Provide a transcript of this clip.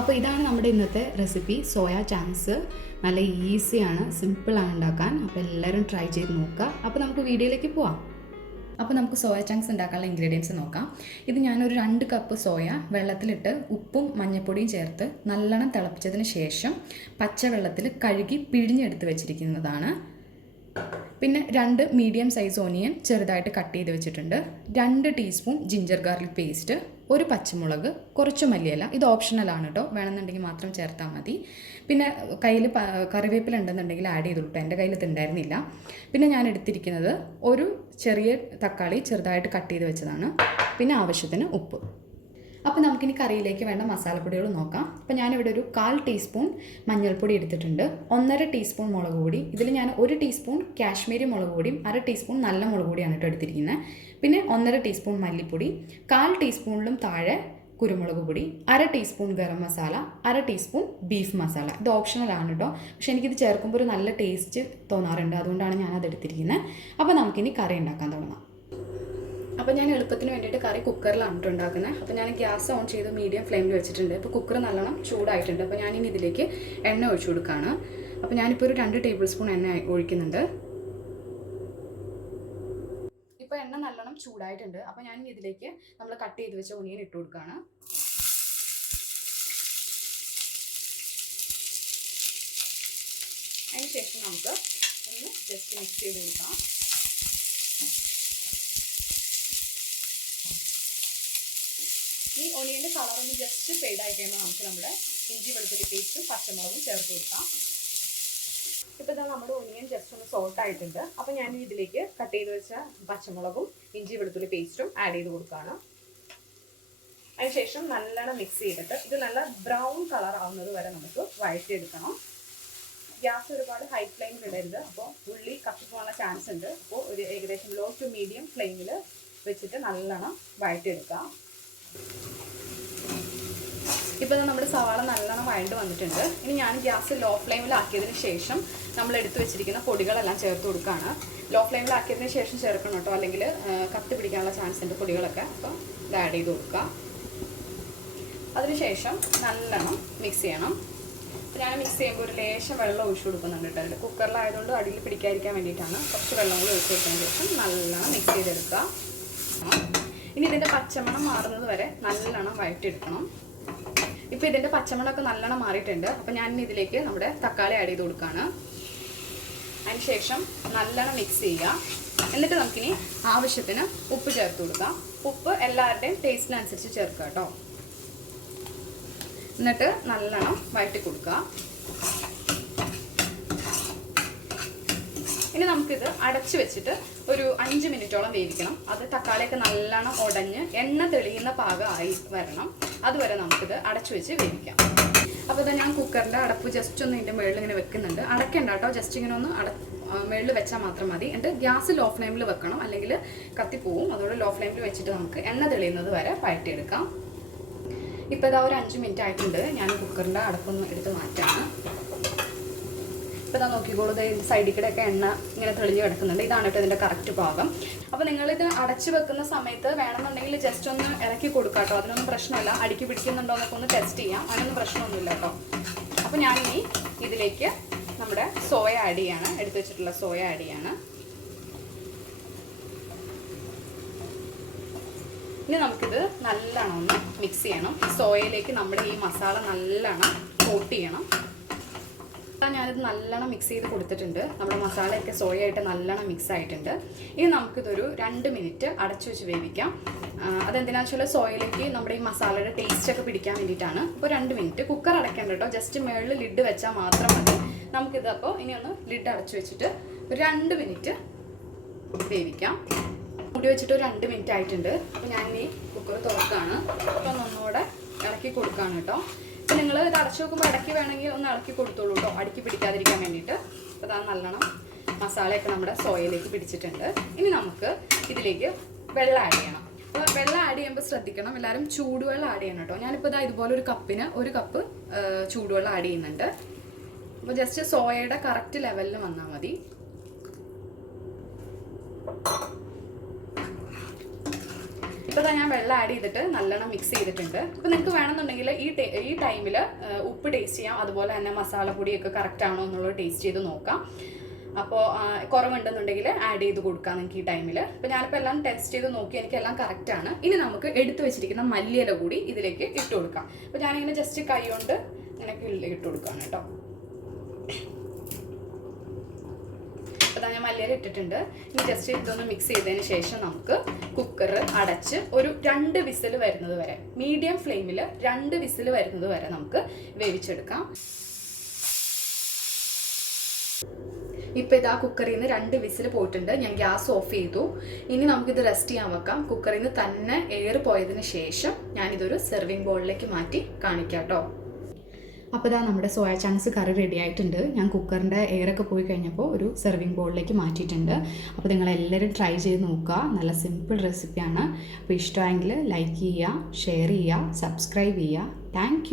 അപ്പോൾ ഇതാണ് നമ്മുടെ ഇന്നത്തെ റെസിപ്പി സോയ ചങ്ക്സ്. നല്ല ഈസിയാണ്, സിമ്പിളാണ് ഉണ്ടാക്കാൻ. അപ്പോൾ എല്ലാവരും ട്രൈ ചെയ്ത് നോക്കുക. അപ്പോൾ നമുക്ക് വീഡിയോയിലേക്ക് പോവാം. അപ്പോൾ നമുക്ക് സോയ ചങ്ക്സ് ഉണ്ടാക്കാനുള്ള ഇൻഗ്രീഡിയൻസ് നോക്കാം. ഇത് ഞാനൊരു 2 കപ്പ് സോയ വെള്ളത്തിലിട്ട് ഉപ്പും മഞ്ഞൾപ്പൊടിയും ചേർത്ത് നല്ലോണം തിളപ്പിച്ചതിന് ശേഷം പച്ചവെള്ളത്തിൽ കഴുകി പിഴിഞ്ഞെടുത്ത് വെച്ചിരിക്കുന്നതാണ്. പിന്നെ 2 മീഡിയം സൈസ് ഓനിയൻ ചെറുതായിട്ട് കട്ട് ചെയ്ത് വെച്ചിട്ടുണ്ട്. 2 ടീസ്പൂൺ ജിഞ്ചർ ഗാർലിക് പേസ്റ്റ്, 1 പച്ചമുളക്, കുറച്ച് മല്ലിയില. ഇത് ഓപ്ഷണലാണ് കേട്ടോ, വേണമെന്നുണ്ടെങ്കിൽ മാത്രം ചേർത്താൽ മതി. പിന്നെ കയ്യിൽ കറിവേപ്പില ഉണ്ടെന്നുണ്ടെങ്കിൽ ആഡ് ചെയ്തോളൂ. എൻ്റെ കയ്യിൽ ഇത് ഉണ്ടായിരുന്നില്ല. പിന്നെ ഞാൻ എടുത്തിരിക്കുന്നത് ഒരു ചെറിയ തക്കാളി ചെറുതായിട്ട് കട്ട് ചെയ്ത് വെച്ചതാണ്. പിന്നെ ആവശ്യത്തിന് ഉപ്പ്. അപ്പോൾ നമുക്കിനി കറിയിലേക്ക് വേണ്ട മസാലപ്പൊടികൾ നോക്കാം. അപ്പോൾ ഞാനിവിടെ ഒരു 1/4 ടീസ്പൂൺ മഞ്ഞൾപ്പൊടി എടുത്തിട്ടുണ്ട്, 1.5 ടീസ്പൂൺ മുളക് പൊടി. ഇതിൽ ഞാൻ 1 ടീസ്പൂൺ കാശ്മീരി മുളക് പൊടിയും 1/2 ടീസ്പൂൺ നല്ല മുളക് പൊടിയാണ് കേട്ടോ എടുത്തിരിക്കുന്നത്. പിന്നെ 1.5 ടീസ്പൂൺ മല്ലിപ്പൊടി, 1/4 ടീസ്പൂണിലും താഴെ കുരുമുളക് പൊടി, 1/2 teaspoon garam masala, 1/2 teaspoon beef masala. ഇത് ഓപ്ഷണലാണ് കേട്ടോ, പക്ഷേ എനിക്കിത് ചേർക്കുമ്പോൾ ഒരു നല്ല ടേസ്റ്റ് തോന്നാറുണ്ട്, അതുകൊണ്ടാണ് ഞാനത് എടുത്തിരിക്കുന്നത്. അപ്പോൾ നമുക്കിനി കറി ഉണ്ടാക്കാൻ തുടങ്ങാം. അപ്പോൾ ഞാൻ എളുപ്പത്തിന് വേണ്ടിയിട്ട് കറി കുക്കറിലാണ് ഉണ്ടാക്കുന്നത്. അപ്പോൾ ഞാൻ ഗ്യാസ് ഓൺ ചെയ്ത് മീഡിയം ഫ്ലെയിമിൽ വെച്ചിട്ടുണ്ട്. ഇപ്പോൾ കുക്കർ നല്ലോണം ചൂടായിട്ടുണ്ട്. അപ്പോൾ ഞാനിനി ഇതിലേക്ക് എണ്ണ ഒഴിച്ചു കൊടുക്കുകയാണ്. അപ്പോൾ ഞാനിപ്പോൾ ഒരു 2 ടേബിൾ സ്പൂൺ എണ്ണ ഒഴിക്കുന്നുണ്ട്. ഇപ്പോൾ എണ്ണ നല്ലോണം ചൂടായിട്ടുണ്ട്. അപ്പോൾ ഞാനിനി ഇതിലേക്ക് നമ്മൾ കട്ട് ചെയ്ത് വെച്ച ഓനിയൻ ഇട്ട് കൊടുക്കുകയാണ്. അതിന് ശേഷം നമുക്ക് ഒന്ന് ജസ്റ്റ് മിക്സ് ചെയ്ത് കൊടുക്കാം. ഈ ഒനിയൻ്റെ കളറൊന്ന് ജസ്റ്റ് ഫെയ്ഡായി കഴിയുമ്പോൾ നമുക്ക് നമ്മുടെ ഇഞ്ചി വെളുത്തുള്ളി പേസ്റ്റും പച്ചമുളകും ചേർത്ത് കൊടുക്കാം. ഇപ്പോൾ ഇതാ നമ്മുടെ ഒനിയൻ ജസ്റ്റ് ഒന്ന് സോൾട്ട് ആയിട്ടുണ്ട്. അപ്പോൾ ഞാൻ ഇതിലേക്ക് കട്ട് ചെയ്ത് വെച്ച പച്ചമുളകും ഇഞ്ചി വെളുത്തുള്ളി പേസ്റ്റും ആഡ് ചെയ്ത് കൊടുക്കുകയാണ്. അതിനുശേഷം നല്ലോണം മിക്സ് ചെയ്തിട്ട് ഇത് നല്ല ബ്രൗൺ കളർ ആവുന്നത് വരെ നമുക്ക് വഴറ്റിയെടുക്കണം. ഗ്യാസ് ഒരുപാട് ഹൈ ഫ്ലെയിമിൽ ഇടരുത്, അപ്പോൾ ഉള്ളി കത്തിപ്പോകാനുള്ള ചാൻസ് ഉണ്ട്. അപ്പോൾ ഒരു ഏകദേശം ലോ ടു മീഡിയം ഫ്ലെയിമിൽ വെച്ചിട്ട് നല്ലോണം വഴറ്റിയെടുക്കാം. ഇപ്പോൾ നമ്മുടെ സവാള നല്ലോണം വഴണ്ട് വന്നിട്ടുണ്ട്. ഇനി ഞാൻ ഗ്യാസ് ലോ ഫ്ലെയിമിലാക്കിയതിന് ശേഷം നമ്മൾ എടുത്തു വെച്ചിരിക്കുന്ന പൊടികളെല്ലാം ചേർത്ത് കൊടുക്കുകയാണ്. ലോ ഫ്ലെയിമിലാക്കിയതിന് ശേഷം ചേർക്കണം കേട്ടോ, അല്ലെങ്കിൽ കത്തി പിടിക്കാനുള്ള ചാൻസ് ഉണ്ട് പൊടികളൊക്കെ. അപ്പോൾ ഇത് ആഡ് ചെയ്ത് കൊടുക്കുക. അതിനുശേഷം നല്ലോണം മിക്സ് ചെയ്യണം. ഞാൻ മിക്സ് ചെയ്യുമ്പോൾ ഒരു ലേശം വെള്ളം ഒഴിച്ചു കൊടുക്കുന്നുണ്ട് കേട്ടോ. അതിൽ കുക്കറിലായതുകൊണ്ട് അടിയിൽ പിടിക്കാതിരിക്കാൻ വേണ്ടിയിട്ടാണ്. കുറച്ച് വെള്ളം കൂടി ഒഴിച്ചു കൊടുത്തതിന് ശേഷം നല്ലോണം മിക്സ് ചെയ്തെടുക്കുക. ഇനി ഇതിൻ്റെ പച്ചമണം മാറുന്നത് വരെ നല്ലോണം വഴറ്റിയെടുക്കണം. ഇപ്പോൾ ഇതിൻ്റെ പച്ചമണമൊക്കെ നല്ലോണം മാറിയിട്ടുണ്ട്. അപ്പോൾ ഞാൻ ഇതിലേക്ക് നമ്മുടെ തക്കാളി ആഡ് ചെയ്ത് കൊടുക്കുകയാണ്. അതിനുശേഷം നല്ലോണം മിക്സ് ചെയ്യുക. എന്നിട്ട് നമുക്കിനി ആവശ്യത്തിന് ഉപ്പ് ചേർത്ത് കൊടുക്കാം. ഉപ്പ് എല്ലാവരുടെയും ടേസ്റ്റിനനുസരിച്ച് ചേർക്കുക കേട്ടോ. എന്നിട്ട് നല്ലോണം വഴറ്റി കൊടുക്കുക. ഇനി നമുക്കിത് അടച്ചു വെച്ചിട്ട് ഒരു 5 മിനിറ്റോളം വേവിക്കണം. അത് തക്കാളിയൊക്കെ നല്ലോണം ഉടഞ്ഞ് എണ്ണ തെളിയുന്ന പാകമായി വരണം. അതുവരെ നമുക്കിത് അടച്ചു വെച്ച് വേവിക്കാം. അപ്പോൾ ഇത് ഞാൻ കുക്കറിൻ്റെ അടപ്പ് ജസ്റ്റ് ഒന്ന് ഇതിൻ്റെ മുകളിൽ ഇങ്ങനെ വെക്കുന്നുണ്ട്. അടയ്ക്കണ്ട കേട്ടോ, ജസ്റ്റ് ഇങ്ങനെ ഒന്ന് മുകളിൽ വെച്ചാൽ മാത്രം മതി. എന്നിട്ട് ഗ്യാസ് ലോ ഫ്ലെയിമിൽ വെക്കണം, അല്ലെങ്കിൽ കത്തിപ്പോവും. അതുകൊണ്ട് ലോ ഫ്ലെയിമിൽ വെച്ചിട്ട് നമുക്ക് എണ്ണ തെളിയുന്നത് വരെ വഴറ്റിയെടുക്കാം. ഇപ്പോൾ ഇതാ ഒരു 5 മിനിറ്റ് ആയിട്ടുണ്ട്. ഞാൻ കുക്കറിൻ്റെ അടപ്പൊന്ന് എടുത്ത് മാറ്റാണ്. ഇപ്പോൾ ഇതാ നോക്കിക്കോളൂ, സൈഡിൽ കൂടെയൊക്കെ എണ്ണ ഇങ്ങനെ തെളിഞ്ഞ് കിടക്കുന്നുണ്ട്. ഇതാണ് കേട്ടോ ഇതിൻ്റെ കറക്റ്റ് പാകം. അപ്പോൾ നിങ്ങളിത് അടച്ചു വെക്കുന്ന സമയത്ത് വേണമെന്നുണ്ടെങ്കിൽ ജസ്റ്റ് ഒന്ന് ഇറക്കി കൊടുക്കാം കേട്ടോ. അതിനൊന്നും പ്രശ്നമില്ല. അടുക്കി പിടിക്കുന്നുണ്ടോ എന്നൊക്കെ ഒന്ന് ടെസ്റ്റ് ചെയ്യാം. അതിനൊന്നും പ്രശ്നമൊന്നുമില്ല കേട്ടോ. അപ്പോൾ ഞാനിനി ഇതിലേക്ക് നമ്മുടെ സോയ ആഡ് ചെയ്യാണ്. എടുത്തു വെച്ചിട്ടുള്ള സോയ ആഡ് ചെയ്യാണ്. ഇനി നമുക്കിത് നല്ലോണം ഒന്ന് മിക്സ് ചെയ്യണം. സോയയിലേക്ക് നമ്മുടെ ഈ മസാല നല്ലോണം കോട്ട് ചെയ്യണം. ഞാനിത് നല്ലോണം മിക്സ് ചെയ്ത് കൊടുത്തിട്ടുണ്ട്. നമ്മുടെ മസാലയൊക്കെ സോയയായിട്ട് നല്ലോണം മിക്സ് ആയിട്ടുണ്ട്. ഇനി നമുക്കിതൊരു 2 മിനിറ്റ് അടച്ചു വെച്ച് വേവിക്കാം. അതെന്തിനാണെന്ന് വെച്ചാൽ സോയയിലേക്ക് നമ്മുടെ ഈ മസാലയുടെ ടേസ്റ്റൊക്കെ പിടിക്കാൻ വേണ്ടിയിട്ടാണ്. അപ്പോൾ 2 മിനിറ്റ് കുക്കർ അടയ്ക്കേണ്ട കേട്ടോ, ജസ്റ്റ് മുകളിൽ ലിഡ് വെച്ചാൽ മാത്രം മതി. നമുക്കിത് അപ്പോൾ ഇനി ഒന്ന് ലിഡ് അടച്ചു വെച്ചിട്ട് ഒരു 2 മിനിറ്റ് വേവിക്കാം. മൂടി വെച്ചിട്ട് ഒരു 2 മിനിറ്റ് ആയിട്ടുണ്ട്. അപ്പോൾ ഞാനിനി കുക്കർ തുറക്കുകയാണ്. അപ്പോൾ ഒന്നുകൂടെ ഇളക്കി കൊടുക്കുകയാണ് കേട്ടോ. അപ്പോൾ നിങ്ങൾ ഇത് അടച്ചു വെക്കുമ്പോൾ ഇടയ്ക്ക് വേണമെങ്കിൽ ഒന്ന് ഇളക്കി കൊടുത്തോളൂ കേട്ടോ, അടുക്കി പിടിക്കാതിരിക്കാൻ വേണ്ടിയിട്ട്. അപ്പോൾ അതാ നല്ലോണം മസാലയൊക്കെ നമ്മുടെ സോയയിലേക്ക് പിടിച്ചിട്ടുണ്ട്. ഇനി നമുക്ക് ഇതിലേക്ക് വെള്ളം ആഡ് ചെയ്യണം. അപ്പോൾ വെള്ളം ആഡ് ചെയ്യുമ്പോൾ ശ്രദ്ധിക്കണം, എല്ലാവരും ചൂടുവെള്ളം ആഡ് ചെയ്യണം കേട്ടോ. ഞാനിപ്പോൾ ഇതാ ഇതുപോലെ ഒരു കപ്പിന് 1 കപ്പ് ചൂടുവെള്ളം ആഡ് ചെയ്യുന്നുണ്ട്. അപ്പോൾ ജസ്റ്റ് സോയയുടെ കറക്റ്റ് ലെവലിൽ വന്നാൽ മതി. ഇപ്പോൾ ഞാൻ വെള്ളം ആഡ് ചെയ്തിട്ട് നല്ലോണം മിക്സ് ചെയ്തിട്ടുണ്ട്. അപ്പോൾ നിങ്ങൾക്ക് വേണമെന്നുണ്ടെങ്കിൽ ഈ ടൈമിൽ ഉപ്പ് ടേസ്റ്റ് ചെയ്യാം, അതുപോലെ തന്നെ മസാലപ്പൊടിയൊക്കെ കറക്റ്റ് ആണോ എന്നുള്ളത് ടേസ്റ്റ് ചെയ്ത് നോക്കാം. അപ്പോൾ കുറവുണ്ടെന്നുണ്ടെങ്കിൽ ആഡ് ചെയ്ത് കൊടുക്കാം നിങ്ങൾക്ക് ഈ ടൈമിൽ. അപ്പോൾ ഞാനിപ്പോൾ എല്ലാം ടെസ്റ്റ് ചെയ്ത് നോക്കി, എനിക്കെല്ലാം കറക്റ്റാണ്. ഇനി നമുക്ക് എടുത്തു വെച്ചിരിക്കുന്ന മല്ലിയില കൂടി ഇതിലേക്ക് ഇട്ട് കൊടുക്കാം. അപ്പോൾ ഞാനിങ്ങനെ ജസ്റ്റ് കൈ കൊണ്ട് ഇങ്ങനെ ഇട്ട് കൊടുക്കുകയാണ് കേട്ടോ. അപ്പോൾ ഞാൻ മല്ലിയില ഇട്ടിട്ടുണ്ട്. ഇനി ജസ്റ്റ് ഇതൊന്ന് മിക്സ് ചെയ്തതിന് ശേഷം നമുക്ക് കുക്കർ അടച്ച് ഒരു 2 വിസിൽ വരുന്നത് വരെ, മീഡിയം ഫ്ലെയിമിൽ 2 വിസിൽ വരുന്നത് വരെ നമുക്ക് വേവിച്ചെടുക്കാം. ഇപ്പോൾ ഇതാ കുക്കറിൽ നിന്ന് 2 വിസിൽ പോയിട്ടുണ്ട്. ഞാൻ ഗ്യാസ് ഓഫ് ചെയ്തു. ഇനി നമുക്കിത് റെസ്റ്റ് ചെയ്യാൻ വെക്കാം. കുക്കറിൽ നിന്ന് തന്നെ എയർ പോയതിന് ശേഷം ഞാനിതൊരു സെർവിങ് ബോളിലേക്ക് മാറ്റി കാണിക്കാം കേട്ടോ. അപ്പോൾ ഇതാ നമ്മുടെ സോയ ചങ്ക്സ് കറി റെഡി ആയിട്ടുണ്ട്. ഞാൻ കുക്കറിൻ്റെ എയറൊക്കെ പോയി കഴിഞ്ഞപ്പോൾ ഒരു സെർവിങ് ബോളിലേക്ക് മാറ്റിയിട്ടുണ്ട്. അപ്പോൾ നിങ്ങളെല്ലാവരും ട്രൈ ചെയ്ത് നോക്കുക. നല്ല സിമ്പിൾ റെസിപ്പിയാണ്. അപ്പോൾ ഇഷ്ടമായെങ്കിൽ ലൈക്ക് ചെയ്യുക, ഷെയർ ചെയ്യുക, സബ്സ്ക്രൈബ് ചെയ്യുക. താങ്ക്